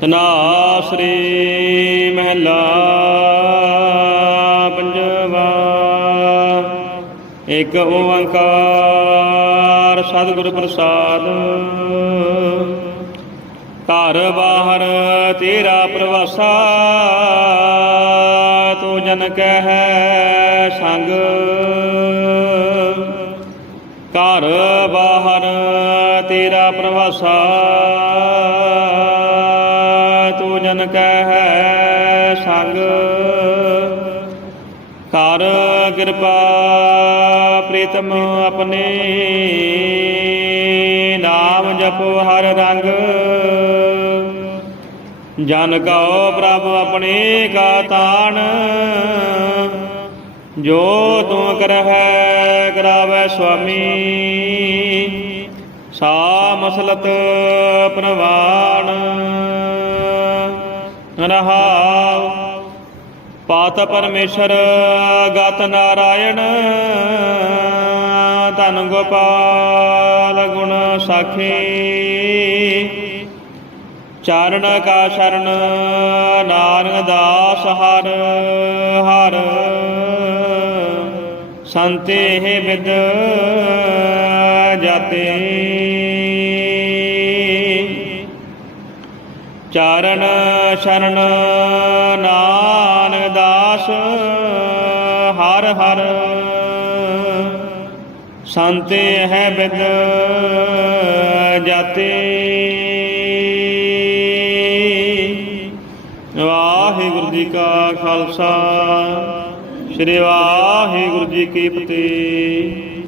ਤਨਾਸਰੀ ਮਹਿਲਾ ਪੰਜਵਾ। ਇੱਕ ਓੰਕਾਰ ਸਤਿਗੁਰ ਪ੍ਰਸਾਦ। ਘਰ ਬਾਹਰ ਤੇਰਾ ਪ੍ਰਵਾਸਾ, ਤੂੰ ਜਨ ਕਹਿ ਸੰਗ। ਘਰ ਬਾਹਰ ਤੇਰਾ ਪ੍ਰਵਾਸਾ ਤੂੰ ਜਨ ਕਹਿ ਸੰਗ। ਕਰ ਕਿਰਪਾ ਪ੍ਰੀਤਮ ਆਪਣੇ ਨਾਮ ਜਪੋ ਹਰ ਰੰਗ। ਜਨ ਕਉ ਪ੍ਰਭ ਆਪਣੇ ਕਾ ਤਾਣ। ਜੋ ਤੂੰ ਕਰਹਿ ਕਰਾਵੈ ਸੁਆਮੀ। ਸਾ ਮਸਲਤ ਪ੍ਰਵਾਣ ਰਹਾਉ। ਪਾਤ ਪਰਮੇਸ਼ਰ, ਗਤ ਨਾਰਾਇਣ, ਧਨ ਗੋਪਾਲ ਗੁਣ ਸਾਖੀ। ਚਾਰਣ ਕਾ ਸ਼ਰਨ ਨਾਨਕ ਦਾਸ ਹਰ ਹਰ। ਸੰਤੇ ਵਿਦ, ਜਾਤੇ ਚਾਰਣ ਸ਼ਰਨ ਨਾਨਕ ਦਾਸ, ਹਰ ਹਰ। ਸੰਤੇ ਹੈ ਬਿਦ ਜਾਤੇ। ਵਾਹਿਗੁਰੂ ਜੀ ਕਾ ਖਾਲਸਾ, ਸ੍ਰੀ ਵਾਹਿਗੁਰੂ ਜੀ ਕੀ ਫਤਿਹ।